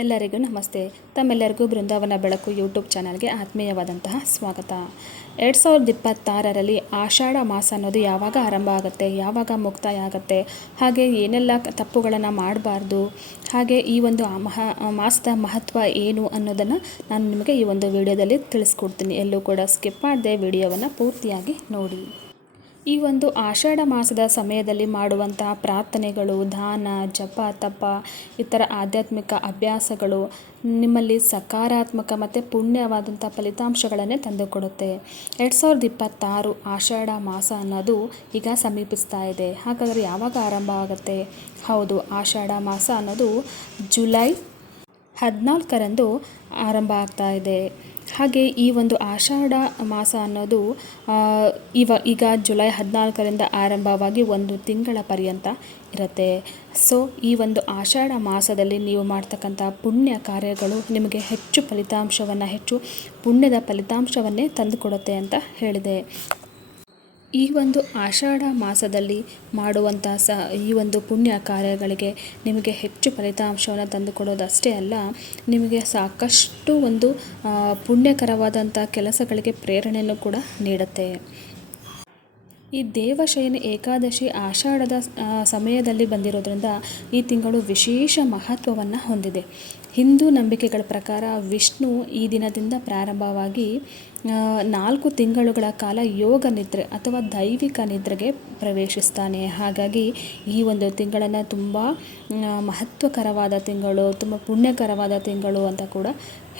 ಎಲ್ಲರಿಗೂ ನಮಸ್ತೆ. ತಮ್ಮೆಲ್ಲರಿಗೂ ಬೃಂದಾವನ ಬೆಳಕು ಯೂಟ್ಯೂಬ್ ಚಾನಲ್ಗೆ ಆತ್ಮೀಯವಾದಂತಹ ಸ್ವಾಗತ. 2026ರಲ್ಲಿ ಆಷಾಢ ಮಾಸ ಅನ್ನೋದು ಯಾವಾಗ ಆರಂಭ ಆಗುತ್ತೆ, ಯಾವಾಗ ಮುಕ್ತಾಯ ಆಗುತ್ತೆ, ಹಾಗೆ ಏನೆಲ್ಲ ತಪ್ಪುಗಳನ್ನು ಮಾಡಬಾರ್ದು, ಹಾಗೆ ಈ ಒಂದು ಮಾಸದ ಮಹತ್ವ ಏನು ಅನ್ನೋದನ್ನು ನಾನು ನಿಮಗೆ ಈ ಒಂದು ವಿಡಿಯೋದಲ್ಲಿ ತಿಳಿಸ್ಕೊಡ್ತೀನಿ. ಎಲ್ಲೂ ಕೂಡ ಸ್ಕಿಪ್ ಮಾಡದೆ ವಿಡಿಯೋವನ್ನು ಪೂರ್ತಿಯಾಗಿ ನೋಡಿ. ಈ ಒಂದು ಆಷಾಢ ಮಾಸದ ಸಮಯದಲ್ಲಿ ಮಾಡುವಂತಹ ಪ್ರಾರ್ಥನೆಗಳು, ದಾನ, ಜಪ, ತಪ, ಇತರ ಆಧ್ಯಾತ್ಮಿಕ ಅಭ್ಯಾಸಗಳು ನಿಮ್ಮಲ್ಲಿ ಸಕಾರಾತ್ಮಕ ಮತ್ತು ಪುಣ್ಯವಾದಂಥ ಫಲಿತಾಂಶಗಳನ್ನೇ ತಂದುಕೊಡುತ್ತೆ. 2026 ಆಷಾಢ ಮಾಸ ಅನ್ನೋದು ಈಗ ಸಮೀಪಿಸ್ತಾ ಇದೆ. ಹಾಗಾದರೆ ಯಾವಾಗ ಆರಂಭ ಆಗುತ್ತೆ? ಹೌದು, ಆಷಾಢ ಮಾಸ ಅನ್ನೋದು ಜುಲೈ 14ರಂದು ಆರಂಭ ಆಗ್ತಾ ಇದೆ. ಹಾಗೆ ಈ ಒಂದು ಆಷಾಢ ಮಾಸ ಅನ್ನೋದು ಈಗ ಜುಲೈ 14ರಿಂದ ಆರಂಭವಾಗಿ ಒಂದು ತಿಂಗಳ ಪರ್ಯಂತ ಇರುತ್ತೆ. ಸೊ ಈ ಒಂದು ಆಷಾಢ ಮಾಸದಲ್ಲಿ ನೀವು ಮಾಡ್ತಕ್ಕಂಥ ಪುಣ್ಯ ಕಾರ್ಯಗಳು ನಿಮಗೆ ಹೆಚ್ಚು ಪುಣ್ಯದ ಫಲಿತಾಂಶವನ್ನೇ ತಂದುಕೊಡುತ್ತೆ ಅಂತ ಹೇಳಿದೆ. ಈ ಒಂದು ಆಷಾಢ ಮಾಸದಲ್ಲಿ ಮಾಡುವಂಥ ಈ ಒಂದು ಪುಣ್ಯ ಕಾರ್ಯಗಳಿಗೆ ನಿಮಗೆ ಹೆಚ್ಚು ಫಲಿತಾಂಶವನ್ನು ತಂದುಕೊಡೋದಷ್ಟೇ ಅಲ್ಲ, ನಿಮಗೆ ಸಾಕಷ್ಟು ಒಂದು ಪುಣ್ಯಕರವಾದಂಥ ಕೆಲಸಗಳಿಗೆ ಪ್ರೇರಣೆಯನ್ನು ಕೂಡ ನೀಡುತ್ತೆ. ಈ ದೇವಶಯನ ಏಕಾದಶಿ ಆಷಾಢದ ಸಮಯದಲ್ಲಿ ಬಂದಿರೋದ್ರಿಂದ ಈ ತಿಂಗಳು ವಿಶೇಷ ಮಹತ್ವವನ್ನು ಹೊಂದಿದೆ. ಹಿಂದೂ ನಂಬಿಕೆಗಳ ಪ್ರಕಾರ ವಿಷ್ಣು ಈ ದಿನದಿಂದ ಪ್ರಾರಂಭವಾಗಿ 4 ತಿಂಗಳುಗಳ ಕಾಲ ಯೋಗ ನಿದ್ರೆ ಅಥವಾ ದೈವಿಕ ನಿದ್ರೆಗೆ ಪ್ರವೇಶಿಸ್ತಾನೆ. ಹಾಗಾಗಿ ಈ ಒಂದು ತಿಂಗಳನ್ನು ತುಂಬ ಮಹತ್ವಕರವಾದ ತಿಂಗಳು, ತುಂಬ ಪುಣ್ಯಕರವಾದ ತಿಂಗಳು ಅಂತ ಕೂಡ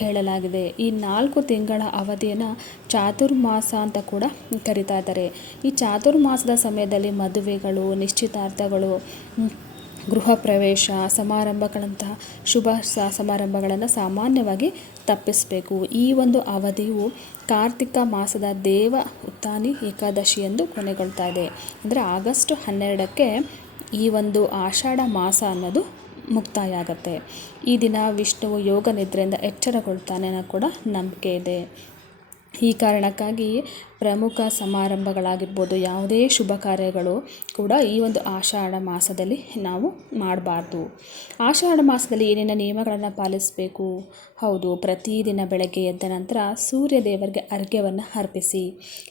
ಹೇಳಲಾಗಿದೆ. ಈ 4 ತಿಂಗಳ ಅವಧಿಯನ್ನು ಚಾತುರ್ಮಾಸ ಅಂತ ಕೂಡ ಕರೀತಾ ಇದ್ದಾರೆ. ಈ ಚಾತುರ್ಮಾಸದ ಸಮಯದಲ್ಲಿ ಮದುವೆಗಳು, ನಿಶ್ಚಿತಾರ್ಥಗಳು, ಗೃಹ ಪ್ರವೇಶ ಸಮಾರಂಭಗಳಂತಹ ಶುಭ ಸಮಾರಂಭಗಳನ್ನು ಸಾಮಾನ್ಯವಾಗಿ ತಪ್ಪಿಸಬೇಕು. ಈ ಒಂದು ಅವಧಿಯು ಕಾರ್ತಿಕ ಮಾಸದ ದೇವ ಉತ್ಥಾನಿ ಏಕಾದಶಿ ಎಂದು ಕೊನೆಗೊಳ್ತಾ ಇದೆ. ಅಂದರೆ ಆಗಸ್ಟ್ 12ಕ್ಕೆ ಈ ಒಂದು ಆಷಾಢ ಮಾಸ ಅನ್ನೋದು ಮುಕ್ತಾಯ ಆಗುತ್ತೆ. ಈ ದಿನ ವಿಷ್ಣುವು ಯೋಗ ನಿದ್ರೆಯಿಂದ ಎಚ್ಚರಗೊಳ್ತಾನೆ ಅನ್ನೋ ಕೂಡ ನಂಬಿಕೆ ಇದೆ. ಈ ಕಾರಣಕ್ಕಾಗಿ ಪ್ರಮುಖ ಸಮಾರಂಭಗಳಾಗಿರ್ಬೋದು, ಯಾವುದೇ ಶುಭ ಕಾರ್ಯಗಳು ಕೂಡ ಈ ಒಂದು ಆಷಾಢ ಮಾಸದಲ್ಲಿ ನಾವು ಮಾಡಬಾರ್ದು. ಆಷಾಢ ಮಾಸದಲ್ಲಿ ಏನೇನು ನಿಯಮಗಳನ್ನು ಪಾಲಿಸಬೇಕು? ಹೌದು, ಪ್ರತಿದಿನ ಬೆಳಗ್ಗೆ ಎದ್ದ ನಂತರ ಸೂರ್ಯ ದೇವರಿಗೆ ಅರ್ಘ್ಯವನ್ನು ಅರ್ಪಿಸಿ.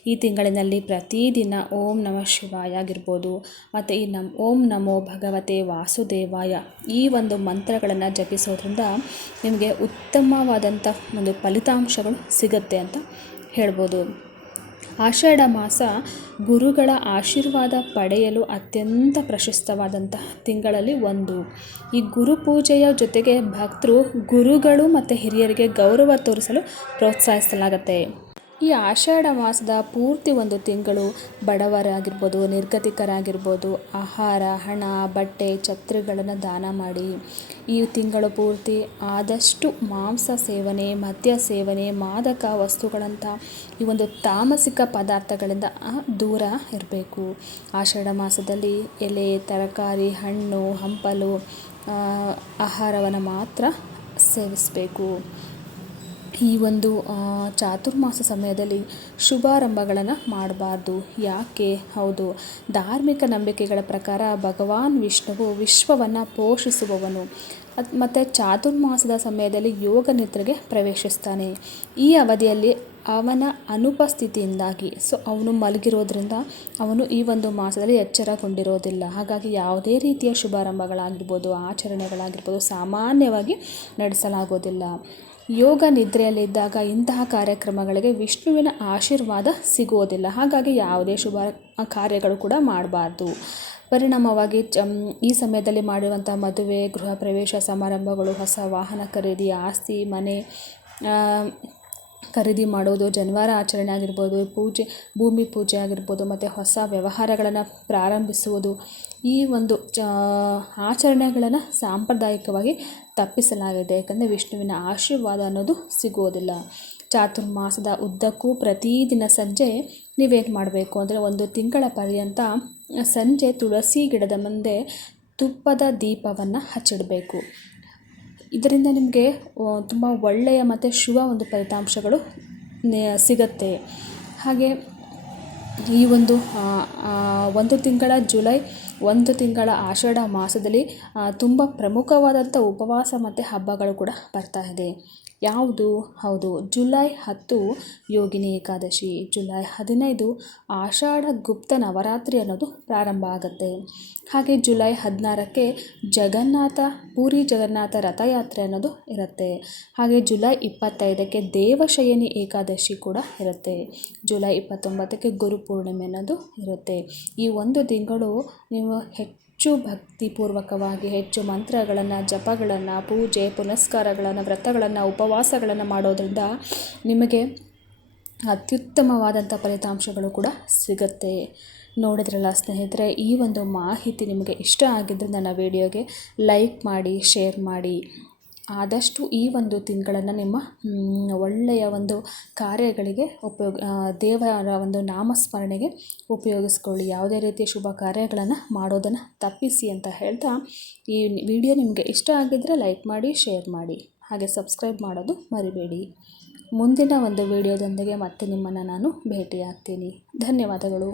ಈ ತಿಂಗಳಿನಲ್ಲಿ ಪ್ರತಿದಿನ ಓಂ ನಮಃ ಶಿವಾಯ ಆಗಿರ್ಬೋದು, ಮತ್ತು ಈ ಓಂ ನಮೋ ಭಗವತೆ ವಾಸುದೇವಾಯ ಈ ಒಂದು ಮಂತ್ರಗಳನ್ನು ಜಪಿಸೋದ್ರಿಂದ ನಿಮಗೆ ಉತ್ತಮವಾದಂಥ ಒಂದು ಫಲಿತಾಂಶಗಳು ಸಿಗುತ್ತೆ ಅಂತ ಹೇಳ್ಬೋದು. ಆಷಾಢ ಮಾಸ ಗುರುಗಳ ಆಶೀರ್ವಾದ ಪಡೆಯಲು ಅತ್ಯಂತ ಪ್ರಶಸ್ತವಾದಂತಹ ತಿಂಗಳಲ್ಲಿ ಒಂದು. ಈ ಗುರು ಪೂಜೆಯ ಜೊತೆಗೆ ಭಕ್ತರು ಗುರುಗಳು ಮತ್ತು ಹಿರಿಯರಿಗೆ ಗೌರವ ತೋರಿಸಲು ಪ್ರೋತ್ಸಾಹಿಸಲಾಗುತ್ತೆ. ಈ ಆಷಾಢ ಮಾಸದ ಪೂರ್ತಿ ಒಂದು ತಿಂಗಳು ಬಡವರಾಗಿರ್ಬೋದು, ನಿರ್ಗತಿಕರಾಗಿರ್ಬೋದು ಆಹಾರ, ಹಣ, ಬಟ್ಟೆ, ಛತ್ರಿಗಳನ್ನು ದಾನ ಮಾಡಿ. ಈ ತಿಂಗಳು ಪೂರ್ತಿ ಆದಷ್ಟು ಮಾಂಸ ಸೇವನೆ, ಮದ್ಯ ಸೇವನೆ, ಮಾದಕ ವಸ್ತುಗಳಂಥ ಈ ಒಂದು ತಾಮಸಿಕ ಪದಾರ್ಥಗಳಿಂದ ದೂರ ಇರಬೇಕು. ಆಷಾಢ ಮಾಸದಲ್ಲಿ ಎಲೆ, ತರಕಾರಿ, ಹಣ್ಣು, ಹಂಪಲು ಆಹಾರವನ್ನು ಮಾತ್ರ ಸೇವಿಸಬೇಕು. ಈ ಒಂದು ಚಾತುರ್ಮಾಸ ಸಮಯದಲ್ಲಿ ಶುಭಾರಂಭಗಳನ್ನು ಮಾಡಬಾರ್ದು. ಯಾಕೆ? ಹೌದು, ಧಾರ್ಮಿಕ ನಂಬಿಕೆಗಳ ಪ್ರಕಾರ ಭಗವಾನ್ ವಿಷ್ಣುವು ವಿಶ್ವವನ್ನು ಪೋಷಿಸುವವನು ಮತ್ತು ಚಾತುರ್ಮಾಸದ ಸಮಯದಲ್ಲಿ ಯೋಗ ನಿದ್ರೆಗೆ ಪ್ರವೇಶಿಸ್ತಾನೆ. ಈ ಅವಧಿಯಲ್ಲಿ ಅವನ ಅನುಪಸ್ಥಿತಿಯಿಂದಾಗಿ ಅವನು ಮಲಗಿರೋದ್ರಿಂದ ಅವನು ಈ ಒಂದು ಮಾಸದಲ್ಲಿ ಎಚ್ಚರಗೊಂಡಿರೋದಿಲ್ಲ. ಹಾಗಾಗಿ ಯಾವುದೇ ರೀತಿಯ ಶುಭಾರಂಭಗಳಾಗಿರ್ಬೋದು, ಆಚರಣೆಗಳಾಗಿರ್ಬೋದು ಸಾಮಾನ್ಯವಾಗಿ ನಡೆಸಲಾಗೋದಿಲ್ಲ. ಯೋಗ ನಿದ್ರೆಯಲ್ಲಿದ್ದಾಗ ಇಂತಹ ಕಾರ್ಯಕ್ರಮಗಳಿಗೆ ವಿಷ್ಣುವಿನ ಆಶೀರ್ವಾದ ಸಿಗೋದಿಲ್ಲ. ಹಾಗಾಗಿ ಯಾವುದೇ ಶುಭ ಕಾರ್ಯಗಳು ಕೂಡ ಮಾಡಬಾರ್ದು. ಪರಿಣಾಮವಾಗಿ ಈ ಸಮಯದಲ್ಲಿ ಮಾಡುವಂಥ ಮದುವೆ, ಗೃಹ ಪ್ರವೇಶ ಸಮಾರಂಭಗಳು, ಹೊಸ ವಾಹನ ಖರೀದಿ, ಆಸ್ತಿ ಮನೆ ಖರೀದಿ ಮಾಡೋದು, ಜನವಾರ ಆಚರಣೆ ಆಗಿರ್ಬೋದು, ಭೂಮಿ ಪೂಜೆ ಆಗಿರ್ಬೋದು, ಮತ್ತು ಹೊಸ ವ್ಯವಹಾರಗಳನ್ನು ಪ್ರಾರಂಭಿಸುವುದು, ಈ ಒಂದು ಆಚರಣೆಗಳನ್ನು ಸಾಂಪ್ರದಾಯಿಕವಾಗಿ ತಪ್ಪಿಸಲಾಗಿದೆ. ಯಾಕಂದರೆ ವಿಷ್ಣುವಿನ ಆಶೀರ್ವಾದ ಅನ್ನೋದು ಸಿಗೋದಿಲ್ಲ. ಚಾತುರ್ಮಾಸದ ಉದ್ದಕ್ಕೂ ಪ್ರತಿದಿನ ಸಂಜೆ ನೀವೇನು ಮಾಡಬೇಕು ಅಂದರೆ, ಒಂದು ತಿಂಗಳ ಪರ್ಯಂತ ಸಂಜೆ ತುಳಸಿ ಗಿಡದ ಮುಂದೆ ತುಪ್ಪದ ದೀಪವನ್ನು ಹಚ್ಚಿಡಬೇಕು. ಇದರಿಂದ ನಿಮಗೆ ತುಂಬ ಒಳ್ಳೆಯ ಮತ್ತು ಶುಭ ಒಂದು ಫಲಿತಾಂಶಗಳು ಸಿಗತ್ತೆ. ಹಾಗೆ ಈ ಒಂದು ತಿಂಗಳ ಜುಲೈ ಒಂದು ತಿಂಗಳ ಆಷಾಢ ಮಾಸದಲ್ಲಿ ತುಂಬ ಪ್ರಮುಖವಾದಂಥ ಉಪವಾಸ ಮತ್ತು ಹಬ್ಬಗಳು ಕೂಡ ಬರ್ತಾ ಇದೆ. ಯಾವುದು? ಹೌದು, ಜುಲೈ 10 ಯೋಗಿನಿ ಏಕಾದಶಿ, ಜುಲೈ 15 ಆಷಾಢ ಗುಪ್ತ ನವರಾತ್ರಿ ಅನ್ನೋದು ಪ್ರಾರಂಭ ಆಗುತ್ತೆ. ಹಾಗೆ ಜುಲೈ 16ಕ್ಕೆ ಪೂರಿ ಜಗನ್ನಾಥ ರಥಯಾತ್ರೆ ಅನ್ನೋದು ಇರುತ್ತೆ. ಹಾಗೆ ಜುಲೈ 25ಕ್ಕೆ ದೇವಶಯನಿ ಏಕಾದಶಿ ಕೂಡ ಇರುತ್ತೆ. ಜುಲೈ 29ಕ್ಕೆ ಗುರುಪೂರ್ಣಿಮೆ ಅನ್ನೋದು ಇರುತ್ತೆ. ಈ ಒಂದು ತಿಂಗಳು ನೀವು ಹೆಚ್ಚು ಭಕ್ತಿಪೂರ್ವಕವಾಗಿ ಹೆಚ್ಚು ಮಂತ್ರಗಳನ್ನು, ಜಪಗಳನ್ನು, ಪೂಜೆ ಪುನಸ್ಕಾರಗಳನ್ನು, ವ್ರತಗಳನ್ನು, ಉಪವಾಸಗಳನ್ನು ಮಾಡೋದ್ರಿಂದ ನಿಮಗೆ ಅತ್ಯುತ್ತಮವಾದಂಥ ಫಲಿತಾಂಶಗಳು ಕೂಡ ಸಿಗುತ್ತೆ. ನೋಡಿದ್ರಲ್ಲ ಸ್ನೇಹಿತರೆ, ಈ ಒಂದು ಮಾಹಿತಿ ನಿಮಗೆ ಇಷ್ಟ ಆಗಿದ್ದರೆ ನನ್ನ ವಿಡಿಯೋಗೆ ಲೈಕ್ ಮಾಡಿ, ಶೇರ್ ಮಾಡಿ. ಆದಷ್ಟು ಈ ಒಂದು ತಿಂಗಳನ್ನು ನಿಮ್ಮ ಒಳ್ಳೆಯ ಒಂದು ಕಾರ್ಯಗಳಿಗೆ ದೇವರ ಒಂದು ನಾಮಸ್ಮರಣೆಗೆ ಉಪಯೋಗಿಸ್ಕೊಳ್ಳಿ. ಯಾವುದೇ ರೀತಿಯ ಶುಭ ಕಾರ್ಯಗಳನ್ನು ಮಾಡೋದನ್ನು ತಪ್ಪಿಸಿ ಅಂತ ಹೇಳ್ತಾ, ಈ ವಿಡಿಯೋ ನಿಮಗೆ ಇಷ್ಟ ಆಗಿದ್ದರೆ ಲೈಕ್ ಮಾಡಿ, ಶೇರ್ ಮಾಡಿ, ಹಾಗೆ ಸಬ್ಸ್ಕ್ರೈಬ್ ಮಾಡೋದು ಮರಿಬೇಡಿ. ಮುಂದಿನ ಒಂದು ವಿಡಿಯೋದೊಂದಿಗೆ ಮತ್ತೆ ನಿಮ್ಮನ್ನು ನಾನು ಭೇಟಿಯಾಗ್ತೀನಿ. ಧನ್ಯವಾದಗಳು.